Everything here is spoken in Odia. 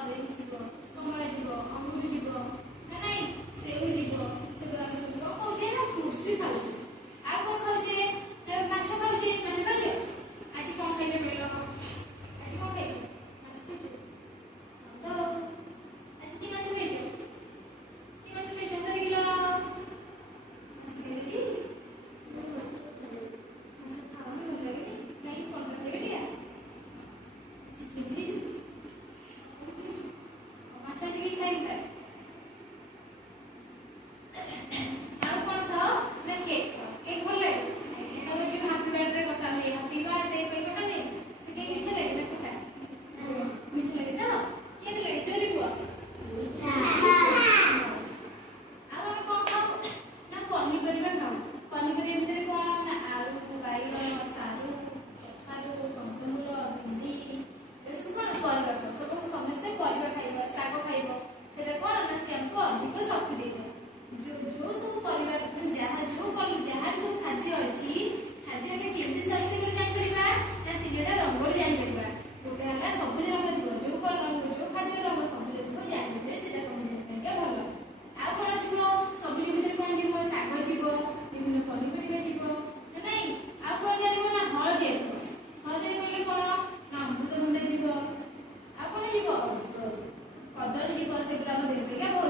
ଅରେଞ୍ଜ ଯିବ, କମଳା ଯିବ, ଅଙ୍ଗୁର ଯିବ ନା ନାଇଁ, ସେଉ ଯିବ। ସେଗୁଡ଼ା ଆମେ ସବୁ କଣ କହୁଛେ ନା ଫ୍ରୁଟ୍ସ ବି ଖାଉଛେ। ଆଉ କଣ ଖାଉଛେ ନା ମାଛ ଖାଉଛେ। ମାଛ ଖାଉଛେ? ଆଜି କଣ ଖାଇଛ କହିଲ? ଆଜି କଣ ଖାଇଛ? ମାଛ ଖାଇଛ ତ? ଆଜି କି ମାଛ ଖାଇଛ? କି ମାଛ ଖାଇଛ ଧରିକିଲ? ମାଛ ଖାଇଲେ କି? ମାଛ ଖାଉନି, ଭଲ ଲାଗେନି? କାହିଁକି, କଣ ଖାଇବେ ଟିକେ? ଚିକେନ ଖାଇଛୁ? ମାଛ ଆଜି କେହି ଖାଇନି ତାହେଲେ। ଆଉ କଣ ଖାଅ ନା କେକ୍ ଖାଅ। କେକ୍ ଭଲ ଲାଗେ? ତମେ ଯୋଉ ହାପି ବାର୍ଥଡେ କଟା ହୁଏ, ହାପି ବାର୍ଥଡେ କହି କଟା ହୁଏ, ସେ କେକ୍ ମିଠା ଲାଗେ ନା ଖଟା? ମିଠା ଲାଗେ ତ? କେମିତି ଲାଗେ ଜୋରେ କୁହ? ଆଉ ଆମେ କଣ ଖାଉ ନା ପନିପରିବା ଖାଉ। ପନିପରିବା ଭିତରେ କଣ ନା ଆଳୁ, ବାଇଗଣ, ସାରୁ, କଖାରୁ, କନ୍ଦମୂଳ, ଭେଣ୍ଡି, ଏସବୁ କଣ ପରିବା ଖାଉ। ସବୁ ସମସ୍ତେ ପରିବା ଖାଇବା, ଶାଗ ଖାଇବ। ସେଟା କଣ ନା ସେ ଆମକୁ ଅଧିକ ଶକ୍ତି ଦେଇଥାଏ। ଯୋଉ ସବୁ ପରିବା ଯାହା ଯାହା ସବୁ ଖାଦ୍ୟ ଅଛି, ଖାଦ୍ୟ ଆମେ କେମିତି ସ୍ୱାସ୍ଥ୍ୟ ଜାଣିପାରିବା ନା ତିନିଟା ରଙ୍ଗରୁ ଜାଣିପାରିବା। ଗୋଟେ ହେଲା ସବୁଜ ରଙ୍ଗ ଥିବ, ଯୋଉ ଖାଦ୍ୟ ରଙ୍ଗ ସବୁଜ ଥିବ ଜାଣିବ ଯେ ସେଟା ତମ ଦେହ ପାଇଁକା ଭଲ। ଆଉ କଣ ଥିବ ସବୁଜ ଭିତରେ କଣ ଯିବ? ଶାଗ ଯିବ, ବିଭିନ୍ନ ପନିପରିବା ଯିବ ନା ନାଇଁ। ଆଉ କଣ ଜାଣିବ ନା ହଳଦିଆ ଥିବ। ହଳଦିଆ କହିଲେ କଣ ନା ଅମୃତଭଣ୍ଡା ଯିବ। ଆଉ କଣ ଯିବ? କଦଳୀ ଯିବ। ସେଗୁଡ଼ା ଆମ ଦେହ ପାଇଁକା ବହୁତ